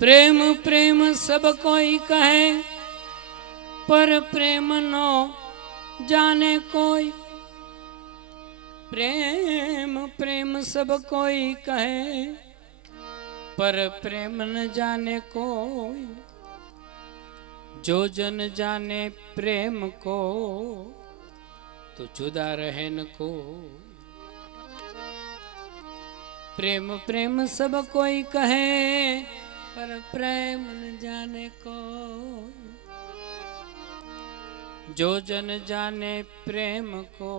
प्रेम प्रेम सब कोई कहे, पर प्रेम नो जाने कोई। प्रेम प्रेम सब कोई कहे, पर प्रेम न जाने कोई। जो जन जाने प्रेम को, तो जुदा रहे न कोई। प्रेम प्रेम सब कोई कहे, पर प्रेम न जाने कोई। जो जन जाने प्रेम को,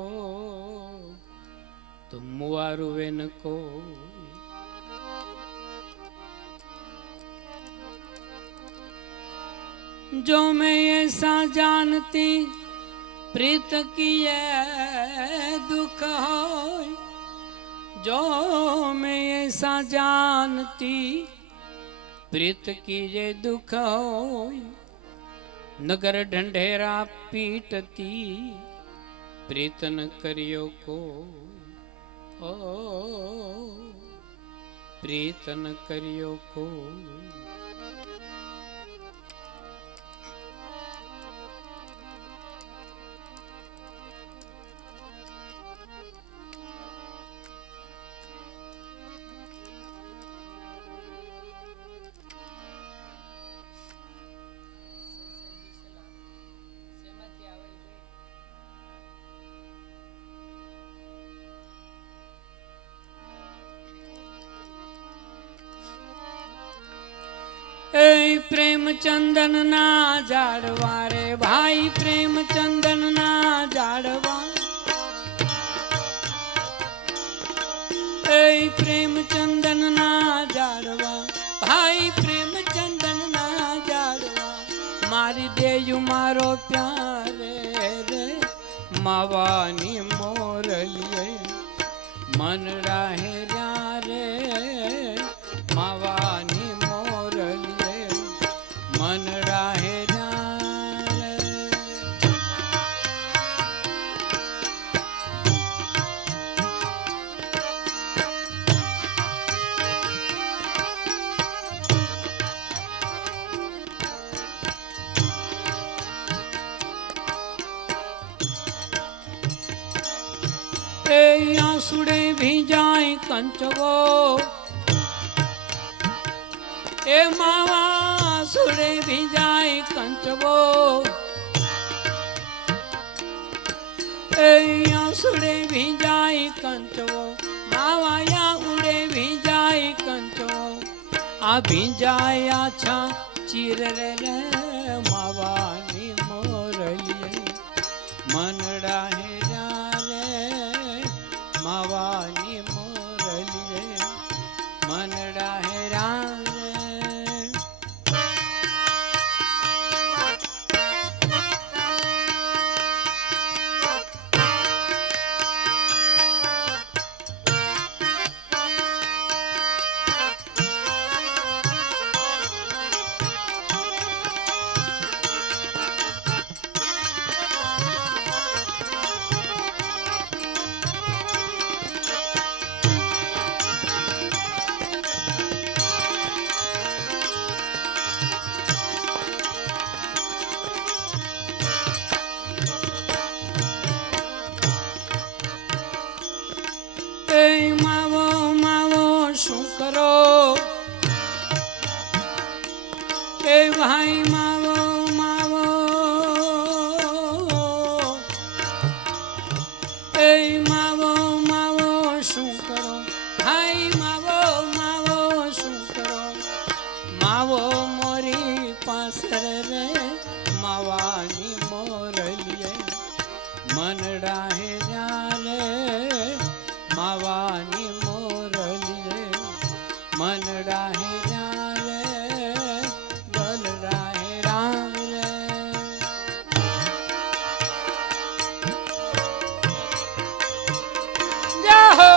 तो मुआरुवे न कोई। जो मैं ऐसा जानती, प्रीत की ये दुख होय। जो मैं ऐसा जानती, प्रीत की ये दुख होय। नगर ढंढेरा पीटती, प्रीत न करियो को। ओ प्रीत न करियो को। ए प्रेम चंदन ना जाड़वा रे भाई, प्रेम चंदन ना जाड़वा। ए प्रेम चंदन ना जाड़वा भाई, प्रेम चंदन ना जाड़वा। मारी देयु मारो प्यारे रे, मावानी मोरलिए। मन राहे रे मावानी मन राहे आंसुड़े भी जाए कंचगो। ए मावा आंसुड़े भी जाए कंचगो। ए आंसुड़े भी जाए कंचगो। मावा या उड़े भी जाए कंचगो। आ भी जाए आछा चीर रे मावानी मोरलिए। मन राहे मावानी मोरलिए। मन राहे मावो मावो शू करो। ए भाई मावो मावो। ए मावो मावो शू करो। भाई मावो मावो शू करो। मावो मोरी पास रे मावानी मोरलिए। मन राहे मावानी मोरलिए। मन राहे बल राहे राम जाहो।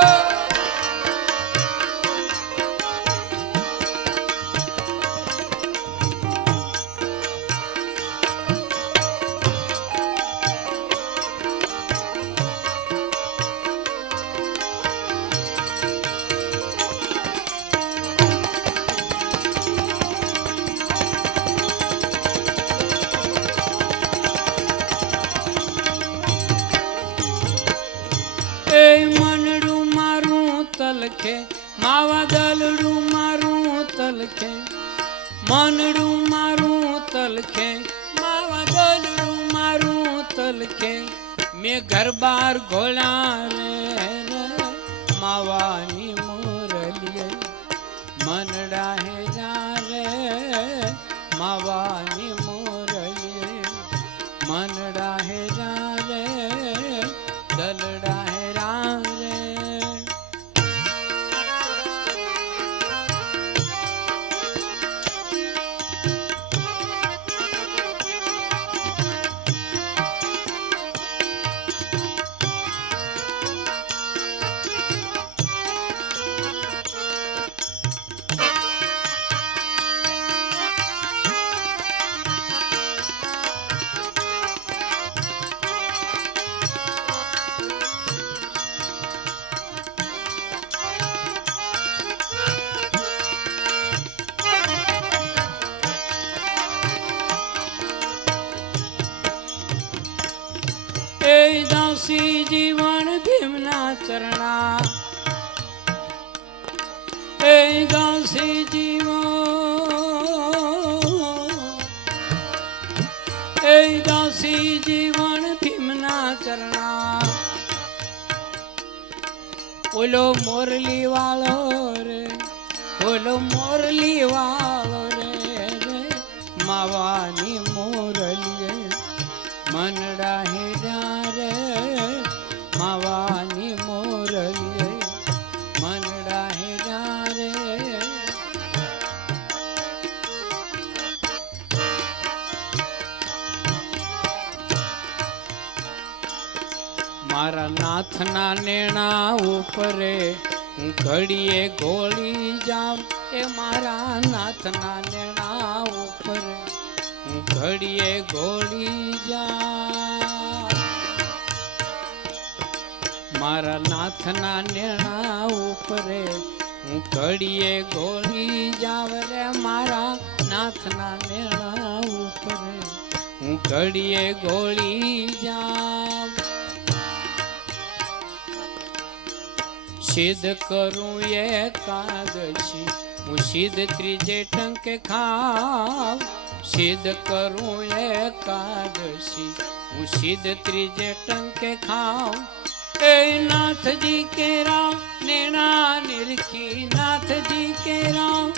તલખે મનડું મારું તલખે માવા દલડું મારું તલખે મેં ઘર બાર ઘોળા રે માવાની મોરલીએ મનડા હે જા રે માવાની મોરલીએ મનડા હે જા રે દલડા હે રા રે દાસી જીવન ભીમના ચરણા એ દાસી જીવન ભીમના ચરણા ઓલો મોરલી વાળો રે ઓલો મોરલી વાળો રે માવાની મોરલીએ મનડા હે રે માવાની મોરલીએ મનડા હે રે મારા નાથના નેણા ઉપરે હું ઘડીએ ગોળી જામ એ મારા નાથના નેણા ઉપરે હું ઘડીએ ગોળી જામ મારા નાથના નેણા ઉપરે હું ઘડીએ ગોળી જાવ રે મારા નાથના નેણા ઉપરે હું ઘડીએ ગોળી જાવ સિદ્ધ કરું એકાદશી હું સિદ્ધ ત્રીજે ટંકે ખાવ સિદ્ધ કરું એકાદશી હું સિદ્ધ ત્રીજે ટંકે ખાવ એ નાથજી કે રામ નેણા નિરખી નાથજી કે રામ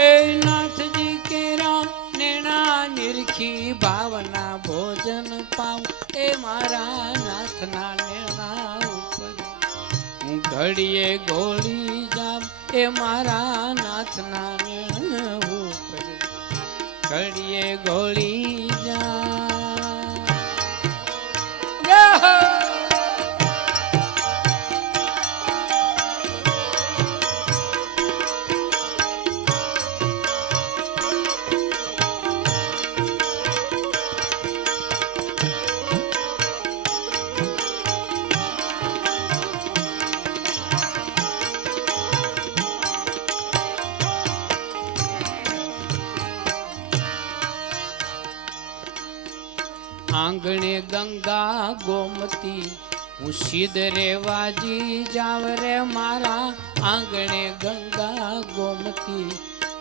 એ નાથજી કે રામ નેણા નિરખી ભાવના ભોજન પાવ એ મારા નાથના નેણા ઉપર હું ઘડીએ ગોળી જામ એ મારા નાથના નેણા ઉપર ઘડીએ ગોળી જામ આંગણે ગંગા ગોમતી હું સિદ્ધ રેવાજી જાવ રે મારા આંગણે ગંગા ગોમતી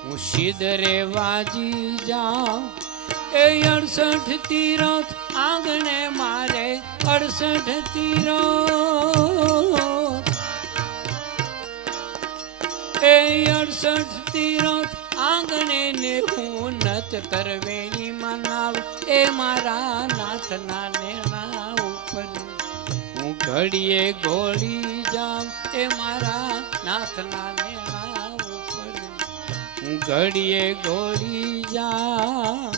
હું સિદ્ધ રેવાજી જાઉં એ 68 તીરથ આંગણે મારે 68 તીરથ એ 68 તીરથ આંગણે ને હું નચ કરવેણી મનાવ એ મારા નાથના નેણા ઉપર હું ઘડીએ ગોળી જામ એ મારા નાથના નેણા ઉપર હું ઘડીએ ગોળી જામ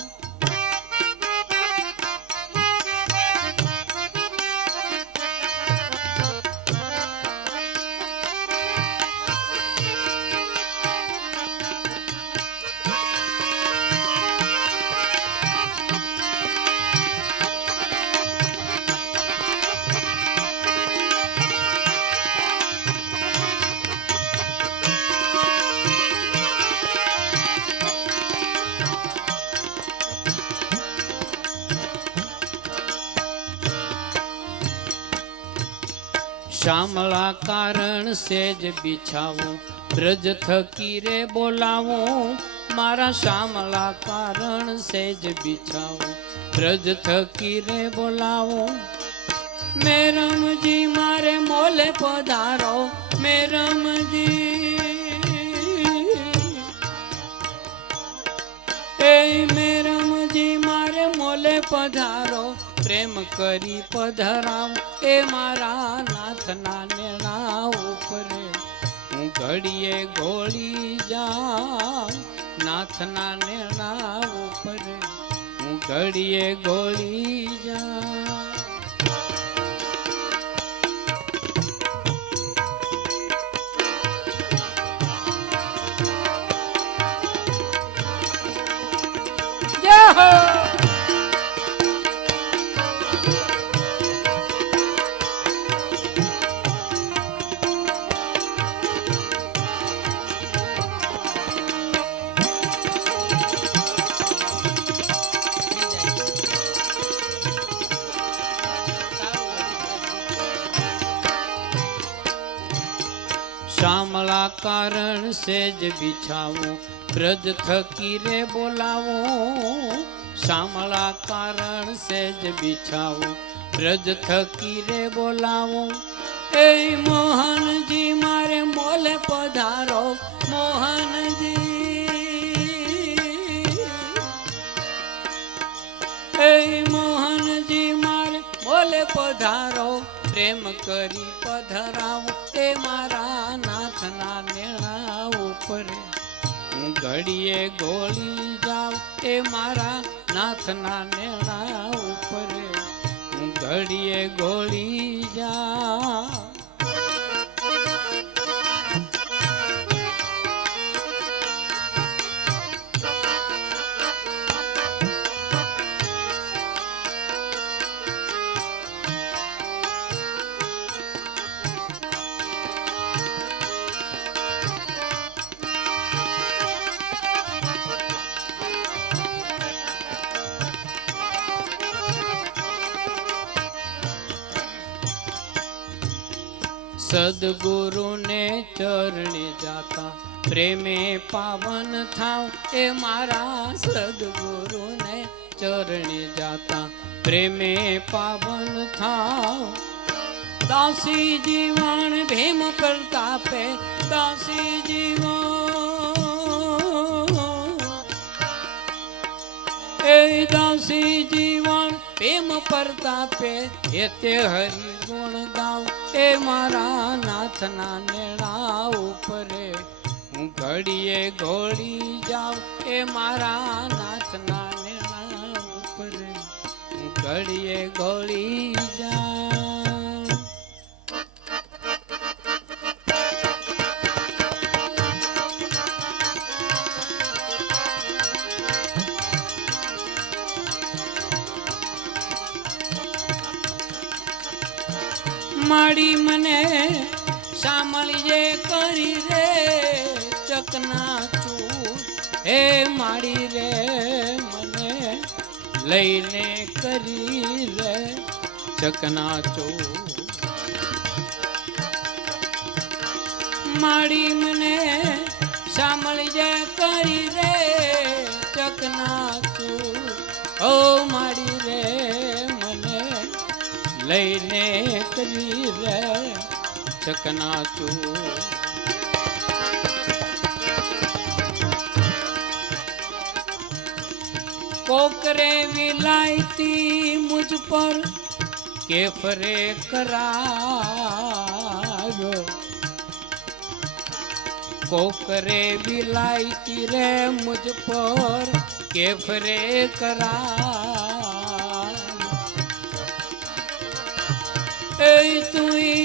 શામળા કારણ સેજ બિછાવું બ્રજ થકી રે બોલાવું મારા શામળા કારણ સેજ બિછાવું બ્રજ થકી રે બોલાવું મેરમજી મારે મોલે પધારો મેરમજી એ મેરમજી મારે મોલે પધારો પ્રેમ કરી પધરાવ એ મારા નાથના નેણા ઉપરે હું ઘડીએ ગોળી જાઉં નાથના નેણા ઉપરે હું ઘડીએ ગોળી જાઉં શામળા કારણ સેજ બિછાવું બ્રજ થકી રે બોલાવું શામળા કારણ સેજ બિછાવું બ્રજ થકી રે બોલાવું એ મોહનજી મારે મોલે પધારો મોહનજી એ મોહનજી મારે મોલે પધારો પ્રેમ કરી પધરાવો એ મારા નાથના નેણા ઉપરે હું ઘડીએ ગોળી જાઉં એ મારા નાથના નેણા ઉપરે હું ઘડીએ ગોળી જાઉં સદગુરુ ને ચરણે જાતા પ્રેમે પાવન થાવ એ મારા સદગુરુ ને ચરણે જાતા પ્રેમે પાવન થાવ દાસી જીવન ભીમ પ્રતાપે દાસી જીવન એ દાસી જીવન ભીમ પ્રતાપે તે હરિ ગુણ ગાવ એ મારા નાથના નેણા ઉપરે હું ઘડીએ ઘોડી જાઉં એ મારા નાથના નેણા ઉપરે હું ઘડીએ ઘોડી જાઉં માડી મને સાંભળીએ કરી રે ચકના ચૂર હે માડી રે મને લઈને કરી રે ચકના ચૂર માડી મને સાંભળીએ કરી રે ચકના ચૂર ઓ માડી રે મને લઈને કરી રે ચકના ચૂર કોકરે વિલાયતી મુझ પર કેફરે કરાવ્યો કોકરે વિલાયતી રે મુझ પર કેફરે કરાવ્યો એ તુઈ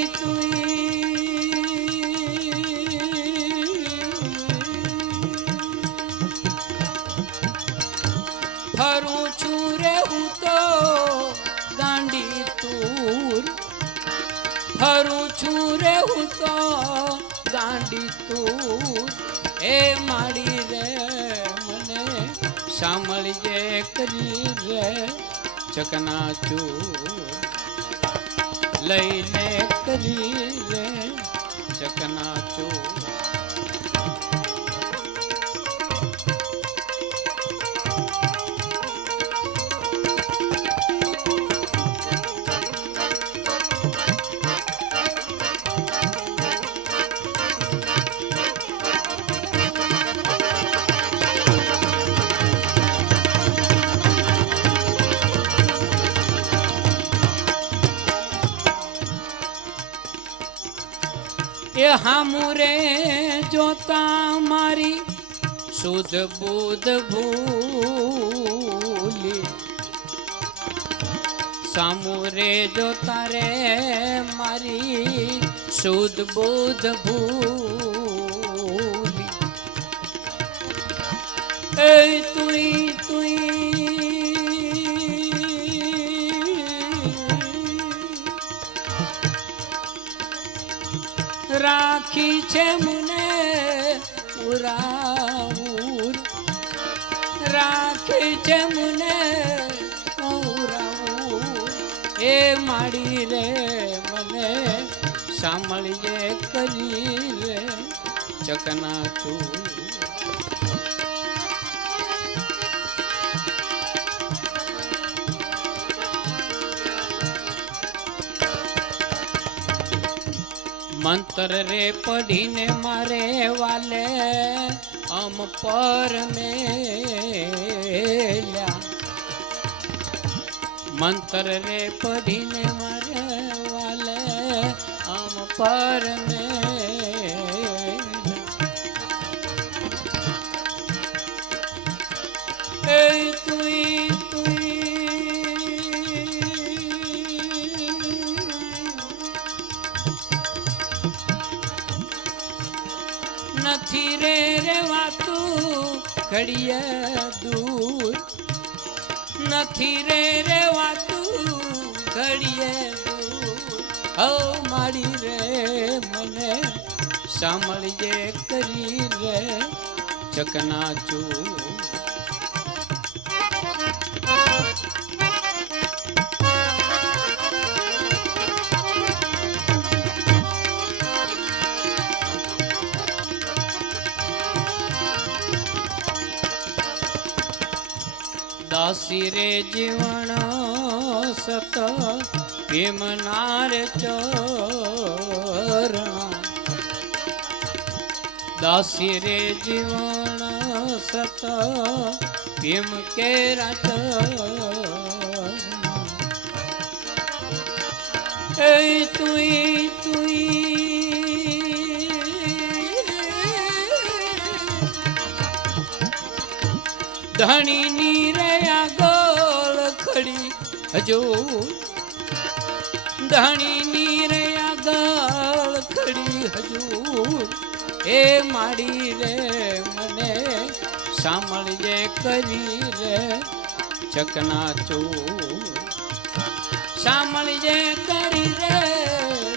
ફરું છું રે હું તો ગાંડી તુર ફરું છું રે હું તો ગાંડી તુર એ માડી રે મને સાંભળજે કરી રે ચકના ચૂર લઈને કરી રે ચકના ચૂર હામુરે જોતા મારી શુદ્ધ બુદ્ધ ભૂલી સામુરે જોતા રે મારી શુદ્ધ બુદ્ધ ભૂલી એ તુઈ રાખી છે મને ઉરાઉર રાખી છે મને ઉરાઉર એ માડી રે મને સાંભળીએ કરી રે ચકના ચૂર મંત્ર રે પઢીને મારે વાલે અમ પર મેલ્યા મંત્ર રે પઢીને મારે વાલે અમ પર મેલ્યા એ તુઈ નથી રે રેવાતું ઘડીએ દૂર નથી રે રેવાતું ઘડીએ દૂર હો માડી રે મને સાંભળીએ કરી રે ચકના ચૂર દાસી રે જીવન સત ભીમનાર ચરણ દાસી રે જીવન સત ભીમ કેરા ચરણ એ તુઈ ધણીની રે આગળ ખડી હજો ધણીની રે આગળ ખડી હજૂર એ માડી રે મને સાંભળજે કરી રે ચકના ચૂર સાંભળજે કરી રે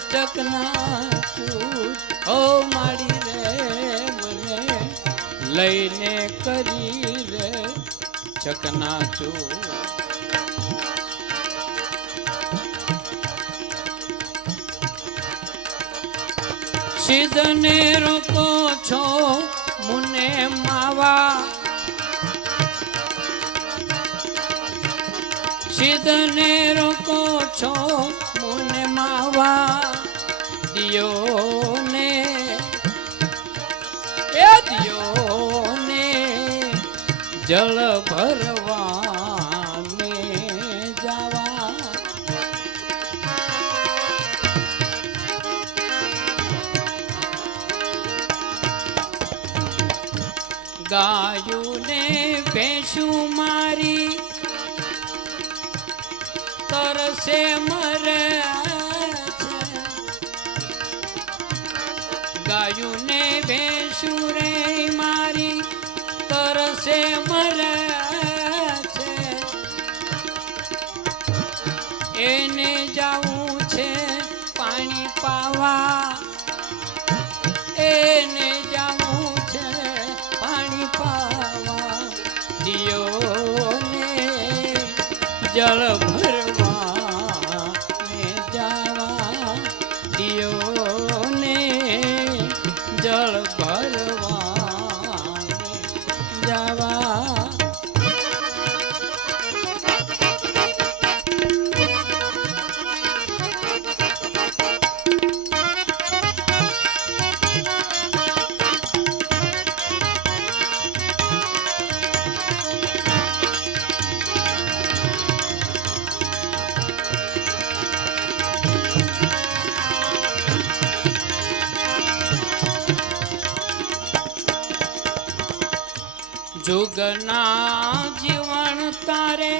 ચકના ચૂર ઓ માડી રે મને લઈને કરી રે ચકના ચૂર સિદ્ધને રોકો છો મુને માવા સિદ્ધને રોકો છો મુને માવા દિયો ને એ દિયો ને જળ ભરવાને જાવા ગાયું ને ભેંસું મારી તરસે મરે છે ગાયું ને ભેંસું રે મારી તરસે મરે છે એને જાવું છે પાણી પાવા એને જાવું છે પાણી પાવા દિયો ને જળ ભરવા ને જાવા દિયો ને જળ ભરવા ને જાવા जुगना जीवन तारे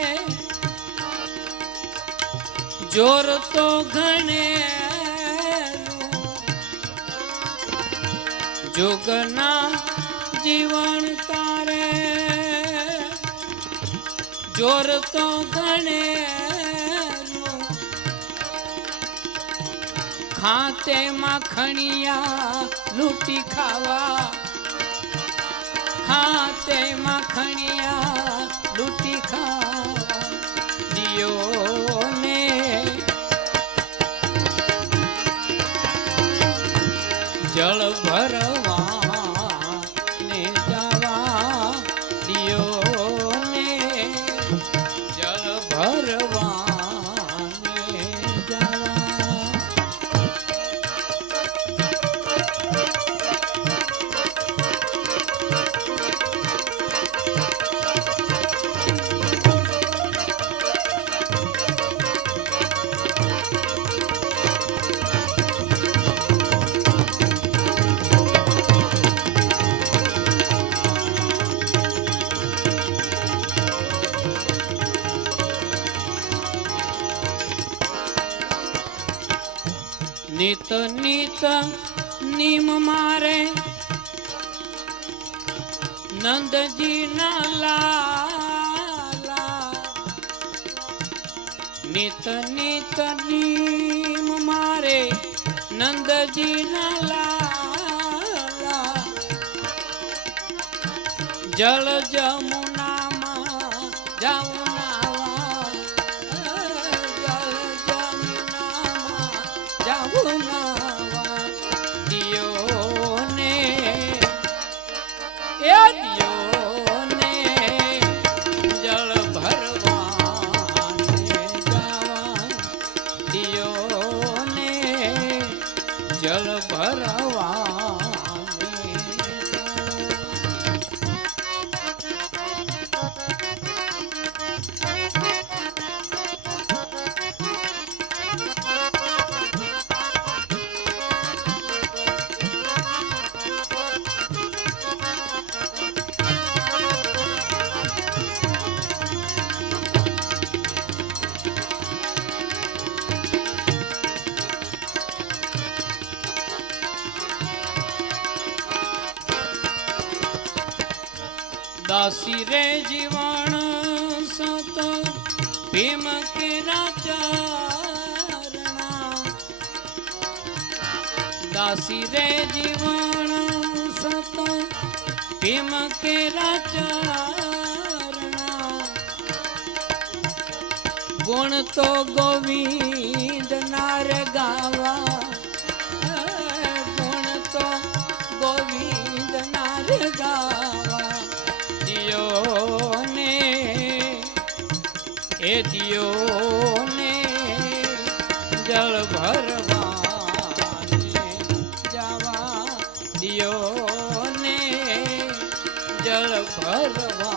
जोर तो घणे जुगना जीवन तारे जोर तो घणे खाते माखणिया लूटी खावा खाते माखणिया लूटी खावा दियो ने जल भरवा ने जावा दियो ने जल भरवा ने जावा नित नित नीम मारे नंद जी ना लाला नित नित नीम मारे नंद जी ना लाला जल जमुना मा जाऊं जल भरवा दासी रे जीवन सत भीम के चरणा दासी रे जीवन सत भीम के चरणा गुण तो गोविंद नार गावा गुण तो गोविंद नार गावा दियो ने जल भरवा ने जावा दियो ने जल भरवा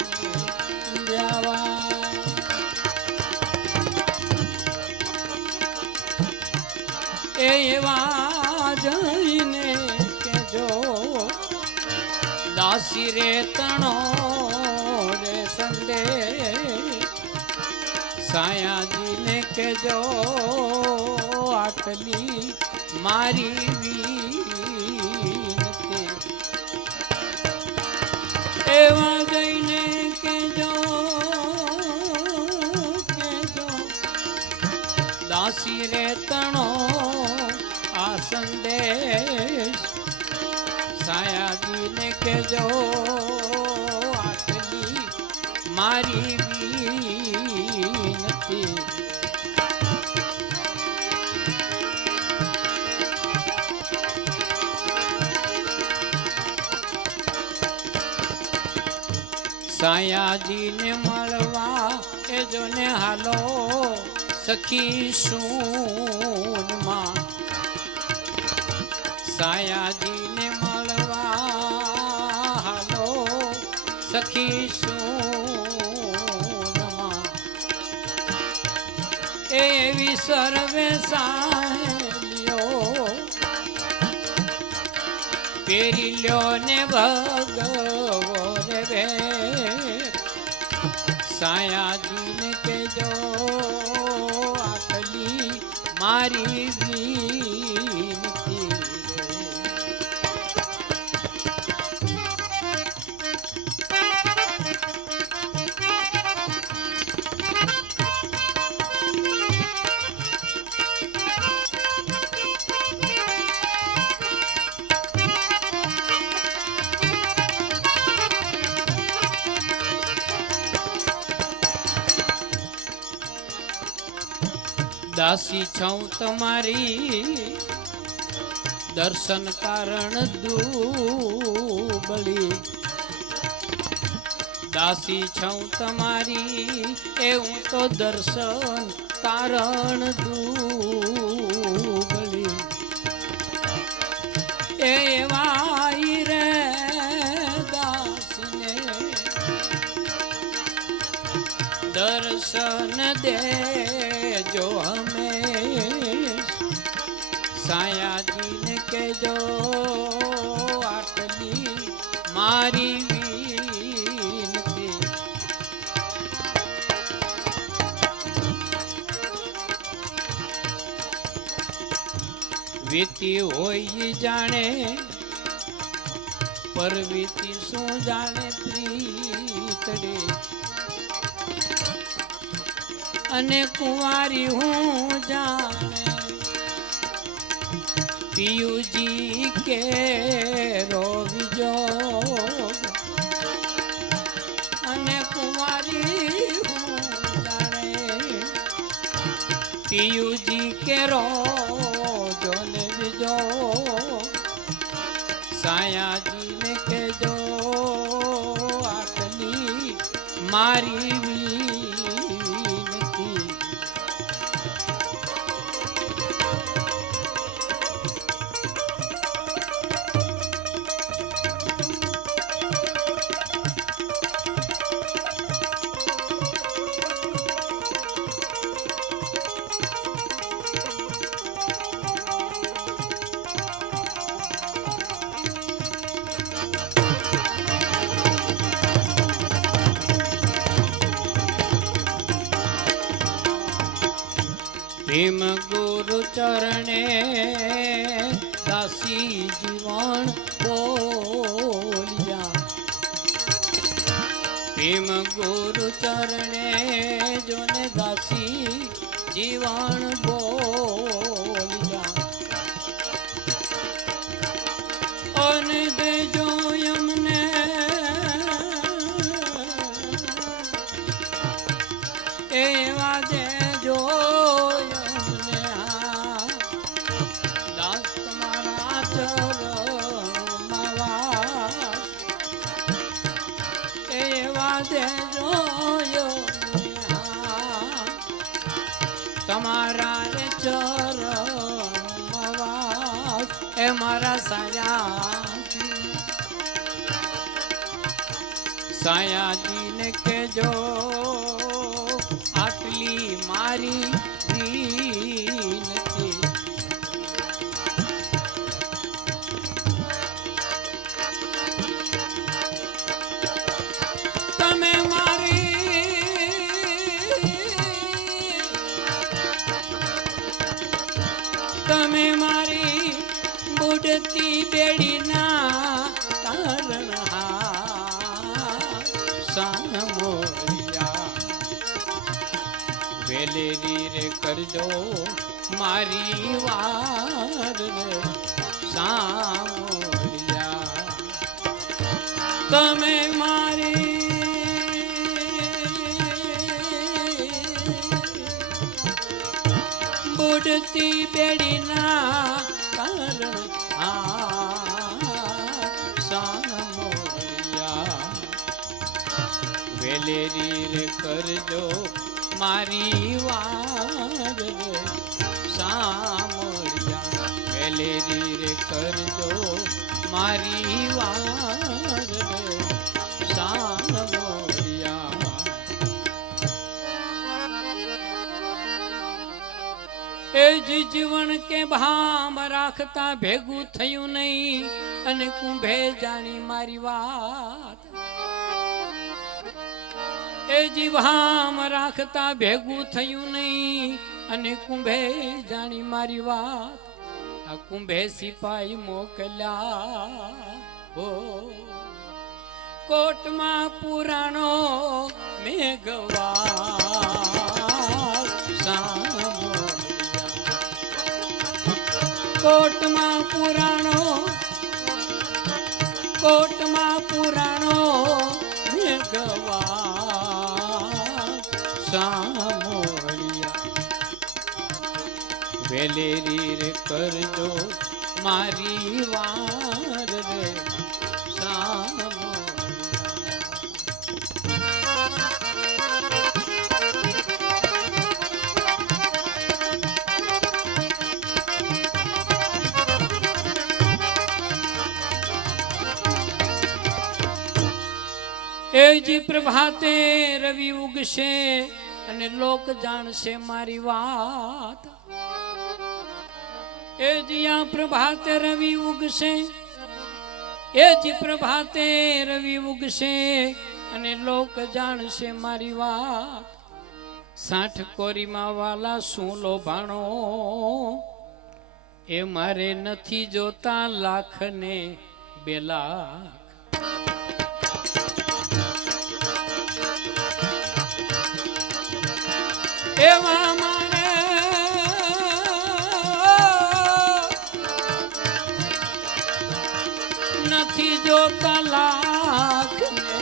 ने जावा एवा जईने के जो दासी रे तणो रे संदे साया जी ने के जो आटली मारी वीनती एवा जईने के जो दासी रे तणो आ संदेश साया जी ने के जो आटली मारी साया जी ने मळवा ए जो ने हालो सखी सून मां साया जी ने मळवा हालो सखी सून मां एवी सर्वे साहेलियो पेरी લ્યો ને ભગવો રે સાયાજીને કેજો આટલી મારી વિનતી દાસી છું તમારી દર્શન કારણ દુબળી દાસી છું તમારી એ હું તો દર્શન કારણ દુબળી એવા રે દાસીને દર્શન દે જો હમે સાયાજીને કેજો આટલી મારી વિનતી વીતી હોય જાણે પર વીતી શું જાણે પ્રીતડે અને કુંવારી હું જાણે પિયુજી કે રોવિજો અને કુંવારી હું જાણે પિયુજી કે રોજો ને બીજો સાયાજીને કેજો આટલી મારી ભીમ ગુરુ ચરણે દાસી જીવન બોલ્યા ભીમ ગુરુ ચરણે જોને દાસી જીવન બોલ્યા અને દેજો એમને એવા દેજો તમારા રે ચરણમાં એ મારા સાયાજીને કેજો આટલી મારી વિનતી તમે તમે મારી બુડતી બેડીના કારણ સાન મોરિયા વેલેરી રે કરજો મારી વાર રે સામોરિયા તમે મારી બુડતી બેડીના કારણ સામોરિયા વેલેરી રે કરજો મારી વાર રે સામોરિયા વેલેરી રે કરજો મારી વાર રે સામોરિયા એ જીવન કે ભામ રાખતા ભેગું થયું નહીં અને કુંભે જાણી મારી વાત એ જીવામ રાખતા ભેગું થયું નહીં અને કુંભે જાણી મારી વાત આ કુંભે સિપાઈ મોકલ્યા હો કોટમાં પુરાણો મેઘવાર કોટમાં પુરાણો મેઘવાર સામોળિયા વેલેરી રે કરજો મારી વાર રે એ જી પ્રભાતે રવિ ઉગશે અને લોક જાણશે મારી વાત એ જીયા પ્રભાતે રવિ ઉગશે એ જી પ્રભાતે રવિ ઉગશે અને લોક જાણશે મારી વાત 60 કોરીમાં વાલા શું લોભાણો એ મારે નથી જોતા લાખ ને 2 લાખ એવા મારે નથી જોતા લાખ ને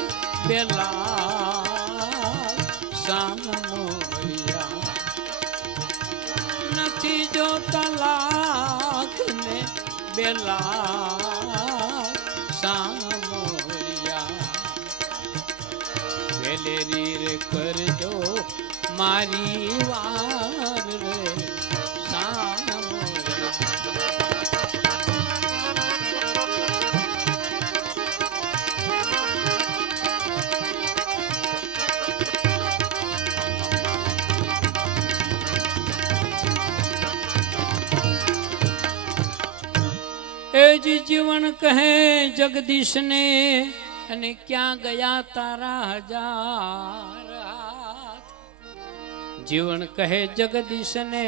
2 લાખ સામોળિયા નથી જોતા લાખ ને 2 લાખ સામોળિયા વેલેરી રે કરજો મારી વાર રે એ જી જીવન કહે જગદીશ ને અને ક્યાં ગયા તારા 1000 જીવન કહે જગદીશ ને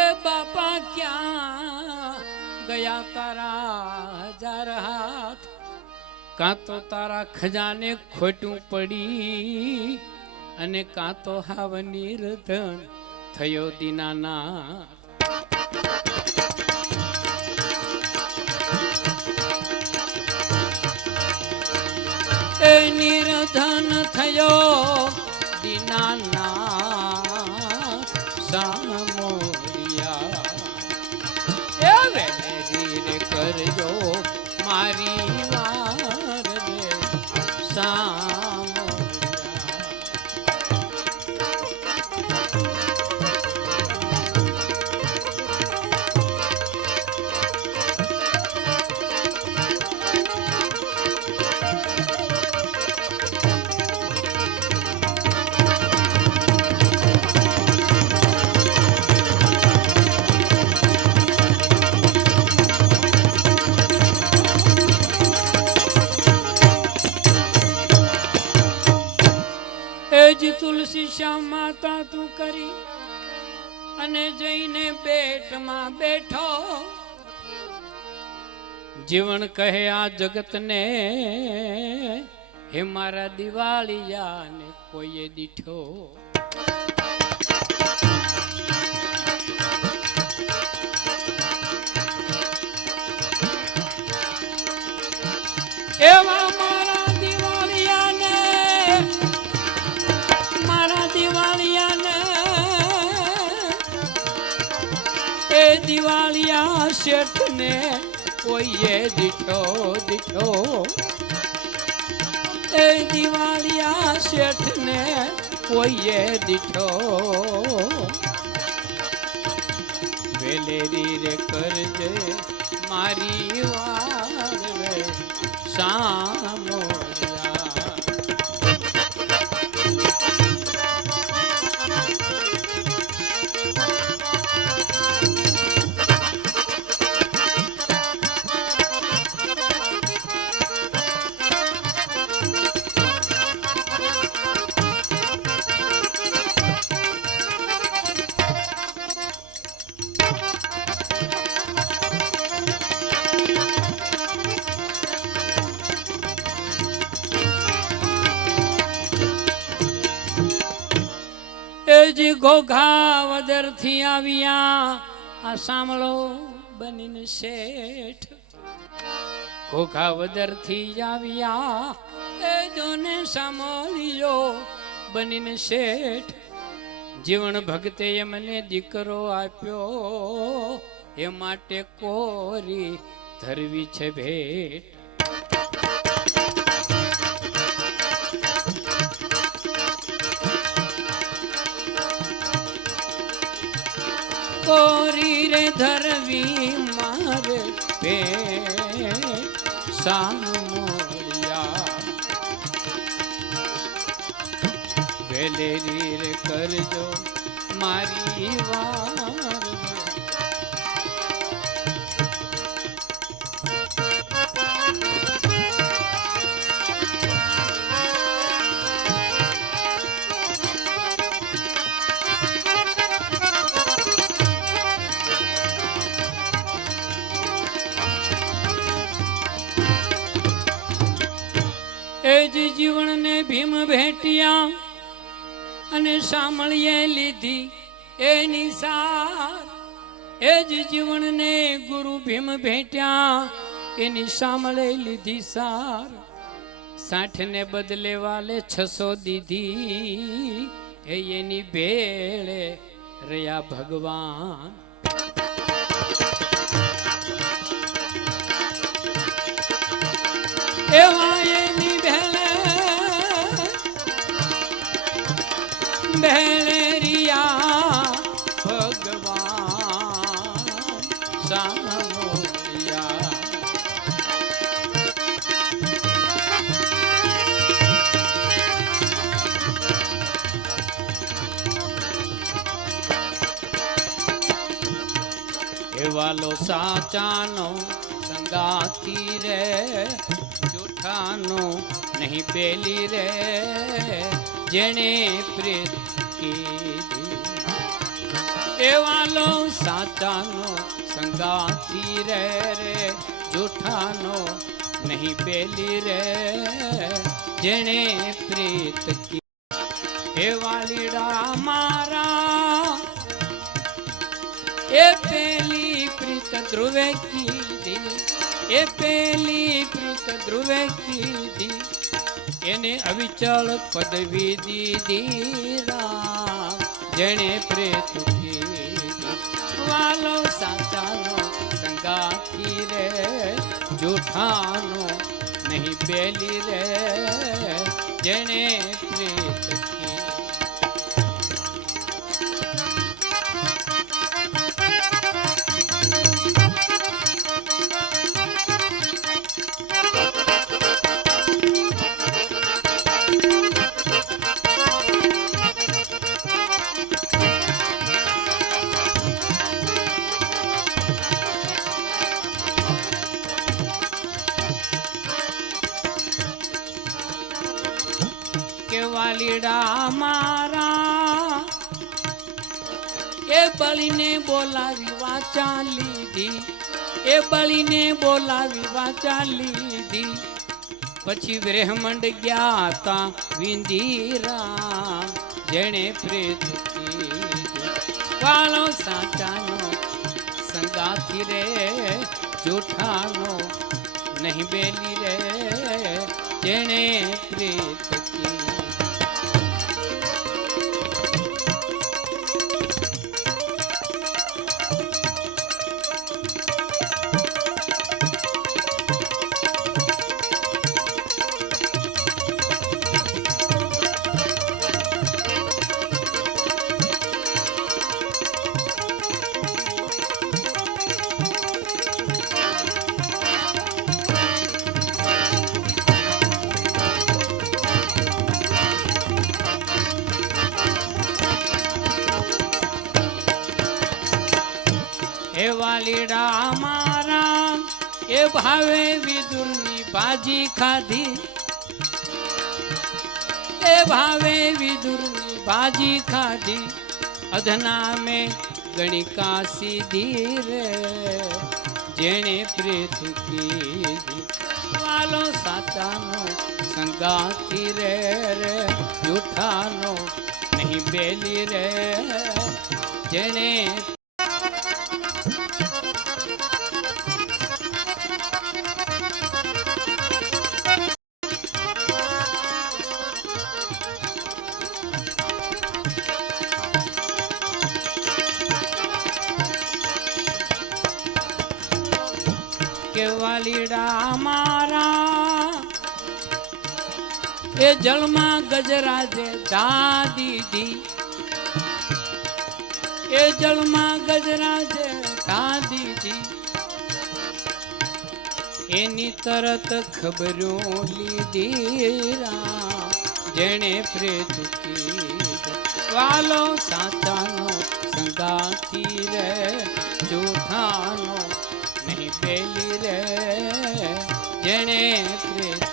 એ બાપા ક્યાં ગયા તારા 1000 હાથ કાં તો તારા ખજાને ખોટું પડી અને કાં તો હાવ નિર્ધન થયો દીનાનાથ એ નિર્ધન થયો દીનાનાથ સામોળિયા એ વેલેરી રે કરજો મારી વાર રે તુલસી શ્યામ માતા તું કરી અને જઈને બેટમાં બેઠો જીવન કહે આ જગત ને હે મારા દિવાળિયા ને કોઈએ દીઠો એવા દિવાળિયા શેઠ ને કોઈએ દીઠો દીઠો એ દિવાળિયા શેઠ ને કોઈએ દીઠો વેલેરી રે કરજે મારી વાર રે સામોળિયા જી ઘોઘા વદરથી આવ્યા આ સાંભળો બનીને શેઠ ઘોઘા વદરથી આવ્યા એ જોને સાંભળ્યો બનીને શેઠ જીવન ભક્તે મને દીકરો આપ્યો એ માટે કોરી ધરવી છે ભેટ કોરી રે ધરવી મારે ભેટ સામોરિયા વેલેરી રે કરજો મારી વાર એ જ જીવનને ભીમ ભેટિયા અને સાંભળીએ લીધી એની સાર એ જ જીવનને ગુરુ ભીમ ભેટ્યા એની સાંભળે લીધી સાર 60 ને બદલે વાલે 600 દીધી એ એની ભેળે રહ્યા ભગવાન એવા એની ભેળેરિયા ભગવાન સામોરિયા એવાલો સાચાનો સંગાતી રે જૂઠાનો નહીં પેલી રે જેણે પ્રેત કીધી એવાલો સાચાનો સંગાતી રે જૂઠાનો નહીં પેલી રે જેણે પ્રેત કીધી એવા લીડા મારા એ પેલી પ્રીત ધ્રુવે કીધી એ પેલી પ્રીત ધ્રુવે કીધી એને અવિચળ પદવી દીધી રામ જેણે પ્રેત કીધી વાલો સાચાનો સંગાથી રે જૂઠાનો નહીં બેલી રે જેણે પ્રેત કીધી વાલીડા મારા એ બળીને બોલાવી વાચા લીધી એ બળીને બોલાવી વાચા લીધી પછી બ્રહ્માંડ ગયા તા વિંદીરા જેણે પ્રેત કીધી વાલો સાચાનો સંગાથી રે જૂઠાનો નહીં બેલી રે જેણે પ્રેત કીધી વાલીડા મારા એ ભાવે વિદુરની ભાજી ખાધી એ ભાવે વિદુરની ભાજી ખાધી અધના મેં ગણિકા સીધી રે જેણે પ્રેત કીધી વાલો સાચાનો સંગાતી રે જૂઠાનો નહીં નહીં બેલી રે જેણે કે વાલીડા મારા એ જળમાં ગજરાજે ધા દીધી એ જળમાં ગજરાજે ધા દીધી એની તરત ખબરો લીધી રામ જેણે પ્રેત વાલો સાચાનો સંગાથી રે જૂઠાનો નહીં પેલી રે જેણે પ્રેત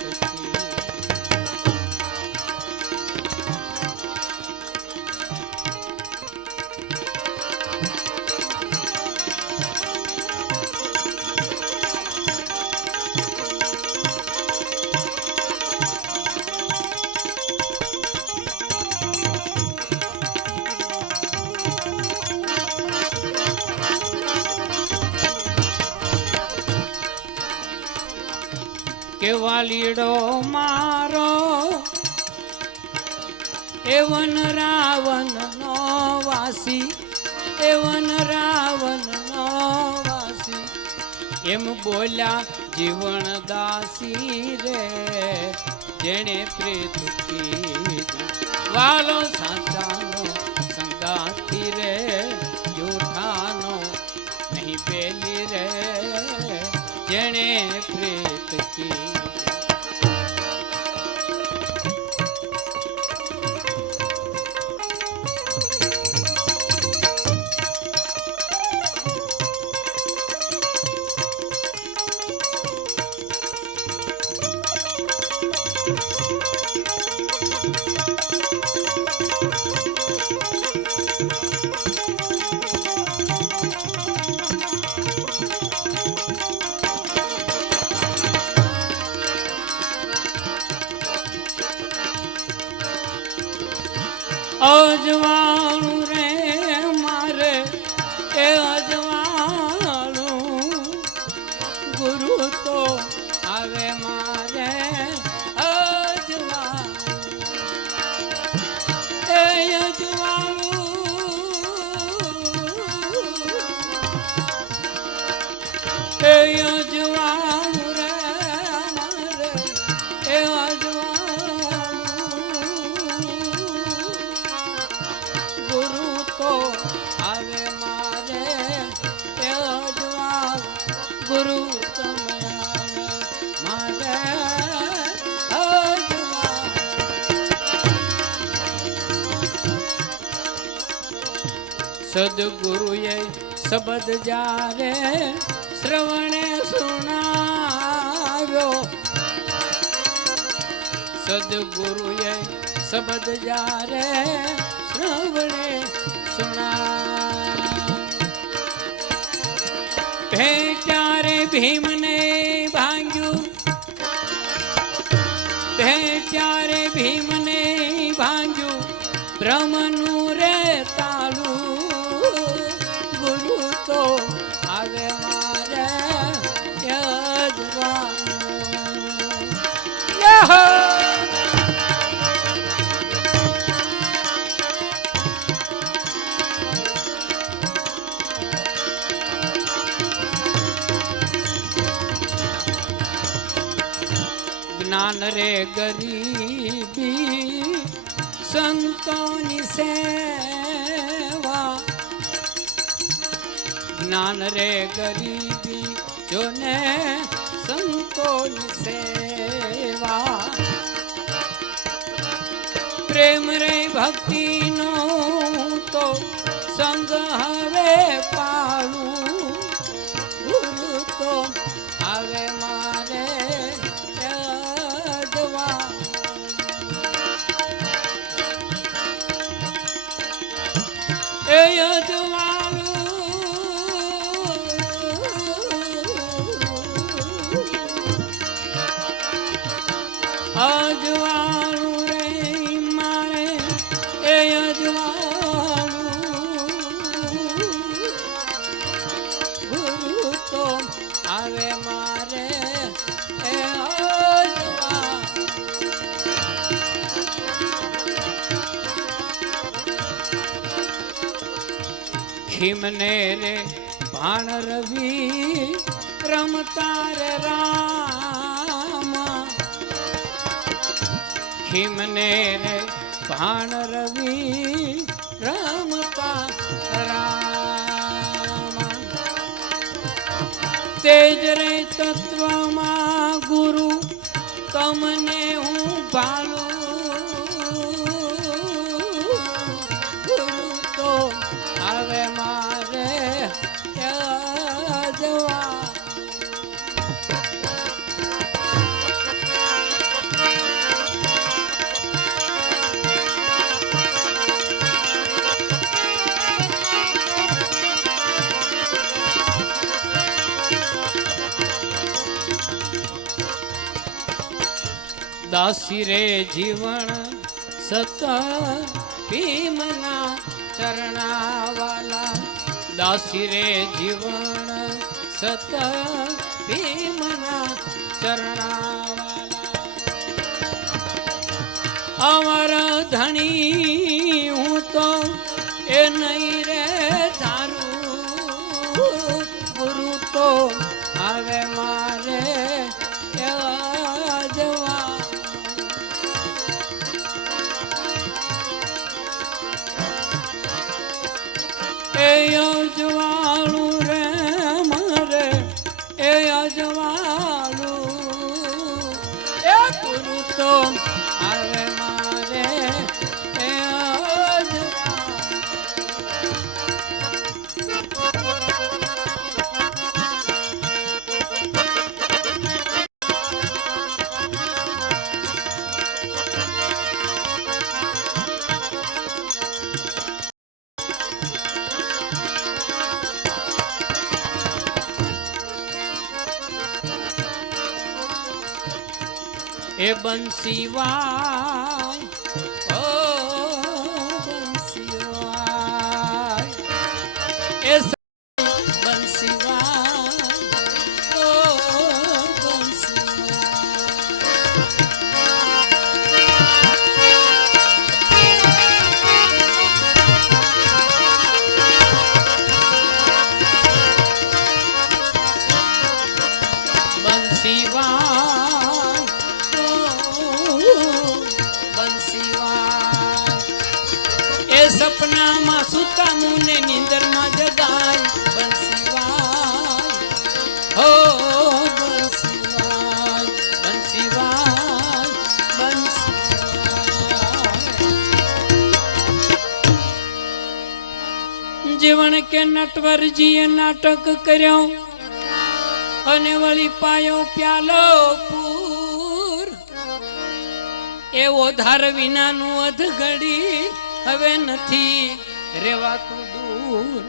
કે વાલીડો મારો એવન રાવણ નો વાસી એવન રાવણ નો વાસી એમ બોલ્યા જીવન દાસી રે જેણે પ્રેત કીધું વાલો સાચાનો સંગાથી રે જૂઠાનો નહીં પેલી રે જેણે પ્રેત કીધું અજવાળું રે મારે એ અજવાળું ગુરુ તો આવે મારે અજવાળું એ અજવાળું એ અજવાળું રે મારે એ આવે મારે એ અજવાળ ગુરુ તમે આવે મારે અજવાળ સદગુરુએ શબ્દ જ્યારે શ્રવણે સુણાવ્યો સદગુરુએ શબ્દ જ્યારે શ્રવણે ભેટ્યારે ભીમને ભાંગ્યું ભેટ્યારે ભીમને ભાંગ્યું બ્રહ્મનું રે તાળું ગુરુ તો આવે મારે જ્ઞાન રે ગરીબી સંતોની સેવા જ્ઞાન રે ગરીબી જોને સંતોની સેવા પ્રેમ રે ભક્તિનો તો સંગ હવે પાળું ગુરુ તો આવે મારે એ અજવાળું રે મારે એ અજવાળું ખીમને રે ભાણ રવિ રમતા રે રામ ખીમને રે ભાણ રવિ રમતા રામ તેજ રે તત્વમાં ગુરુ તમને હું ભાલું ગુરુ તો હવે મારે જવા દાસી રે જીવન સત ભીમના ચરણાવાલા દાસી રે જીવન સત ભીમના ચરણાવાલા અમર ધણી હું તો એ નહીં રે ધારું ગુરુ તો હવે મારે અજવાળું રે મારે એ અજવાળું એ ગુરુ તો હવે મારે એ એ બંસીવાય ઓ બંસીવાય એ બંસીવાય ઓ સપનામાં સુતા મુને નીંદરમાં જગાય બંસીવાય હો બંસીવાય બંસીવાય બંસીવાય જીવન કે નટવરજીએ નાટક કર્યો અને વળી પાયો પ્યાલો પૂર એવો ધાર વિનાનું અધઘડી હવે નથી રેવાતું દૂર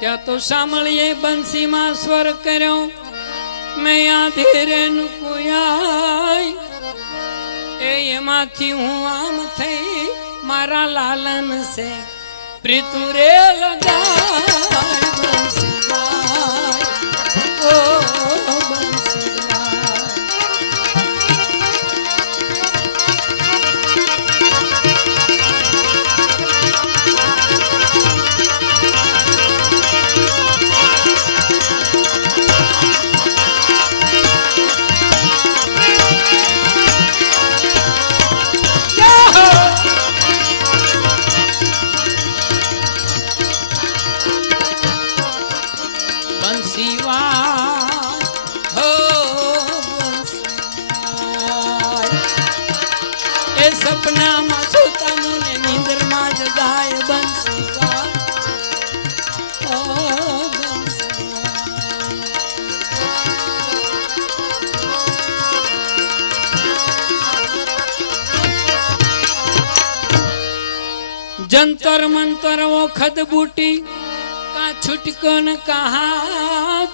ત્યાં તો સાંભળીએ બંસીમાં સ્વર કર્યો મેં આધેરે નુકુયાય એમાંથી હું આમ થઈ મારા લાલન સે પ્રીતુરે લગાય બંસીવાય ઓ સપનામાં સુતા મુને નીંદરમાં જગાય બંસીવાય ઓ બંસીવાય જંતર મંતર વખત બૂટી કા છૂટકો ન કહા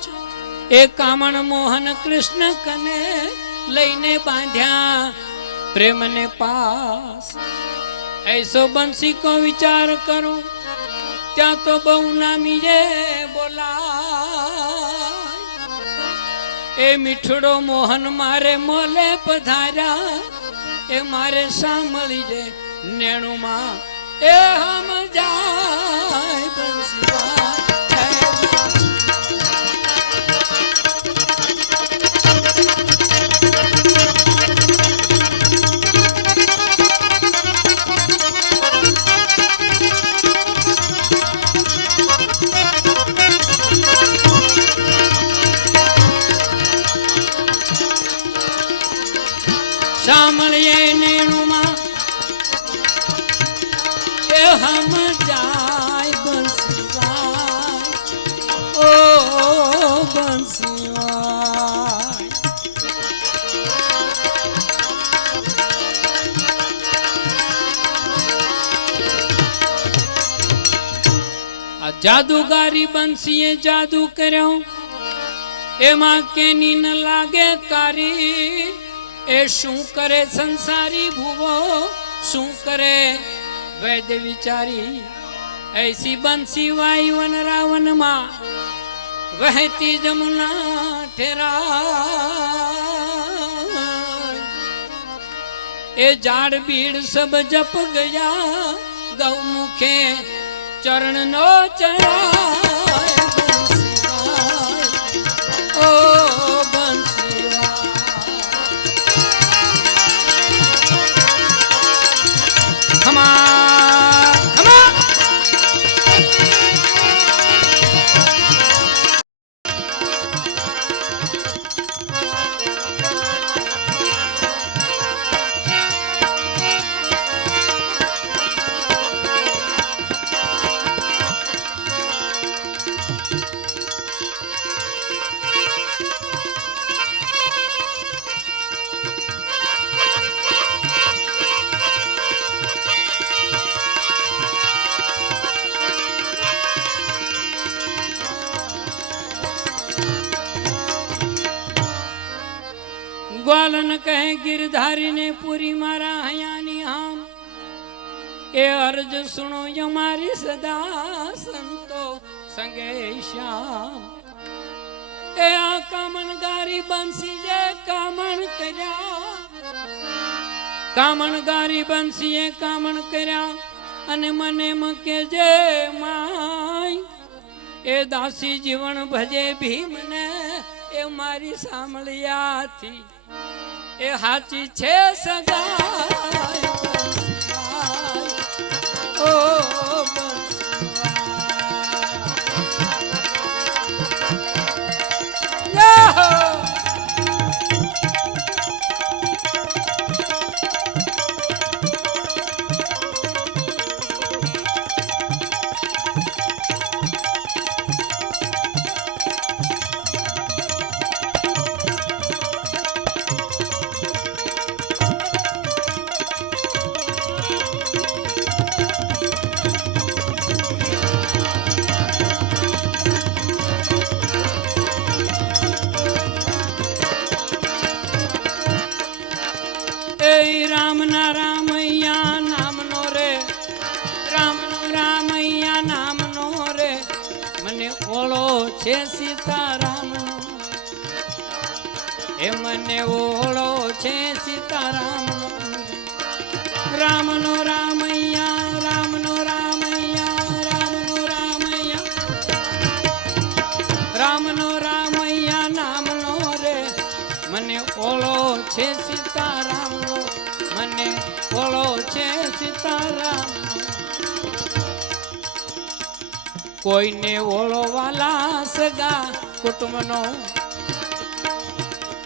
એ કામણ મોહન કૃષ્ણ કને લઈને બાંધ્યા प्रेम ने पास ऐसो बंसी को विचार करो त्या तो बहु नामी ये बोला ए मिठड़ो मोहन मारे मोले पधारा ए मारे सामली जे नेणु मा ए हम जाय बंसी नेणुमा ए हम जाय बंसीवाय ओ बंसीवाय। आ जादूगारी बंसीए जादू कर्यो एमा केनी न लागे कारी ए शू करे संसारी भूवो शू करे वैद्य विचारी। ऐसी बंसी वाई वन रावण मां वहती जमुना ठेरा ए जाड़ बीड़ सब जप गया गौमुखे चरण नो चरा ओ ग्वालन कहे गिरधारी ने पूरी मारा हयानी हम ए अर्ज सुनो यमारी सदा संतो संगे श्याम। ए आ कामन गारी बंसी जे कामन कर्या कामन गारी बंसी ए कामन कर्या अने मने मके जे माई ए दासी जीवन भजे भीम ने ए मारी सामलिया थी ए हाची छे सगाई ओ राम ना रामैया नाम नो रे राम नो रामैया नाम नो रे मने ओळो छे सीताराम नो ए मने ओळो छे सीताराम नो राम नो रामैया राम नो रामैया राम नो रामैया राम नो रामैया नाम नो रे मने ओळो छे सीताराम नो मने ओळो छे सीताराम। कोई ने ओळो वाला सगा कुटुंबनो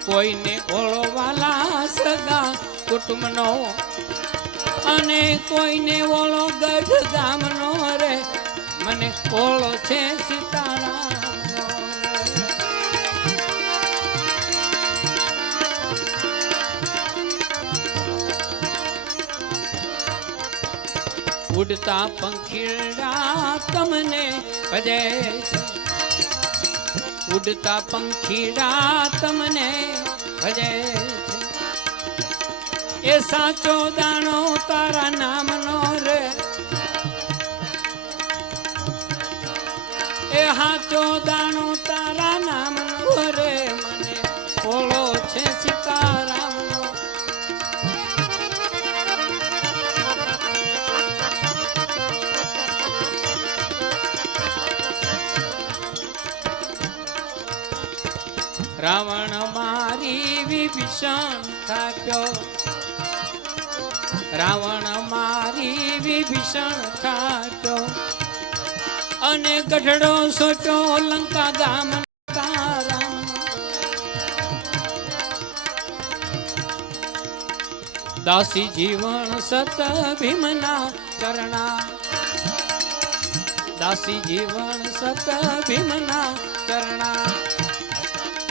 कोई ने ओळो वाला सगा कुटुंबनो अने कोई ने ओळो गढ़ गामनो रे मने ओळो छे सीताराम। उड़ता पंखीड़ा तमने भजे उड़ता पंखीड़ा तमने भजे ए साचो दाणो तारा नाम नो रे ए हाचो दाणो तारा नाम नो रे मने ओळो छे सीताराम। रावण मारी विभीषण थाप्यो रावण मारी विभीषण थाप्यो अने गढ़ड़ो सोचो लंका गाम દાસી જીવન સત ભીમના ચરણા દાસી જીવન સત ભીમના ચરણા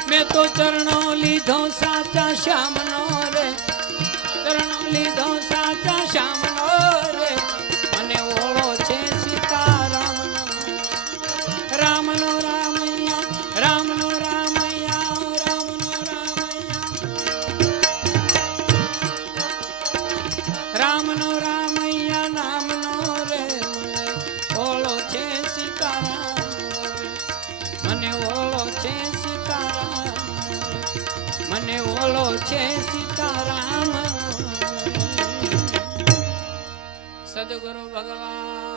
મેં તો ચરણો લીધો સાચા શ્યામનો રે ચરણો લીધો સાચા શ્યામનો રે અને ઓળો છે સીતારામનો રામનો રામૈયા રામનો રામૈયા રામનો રામૈયા રામનો રામૈયા નામનો રે ઓળો છે સીતારામ મને ઓળો છે સીતારામ મને ઓળો છે સીતારામ સદગુરુ ભગવાન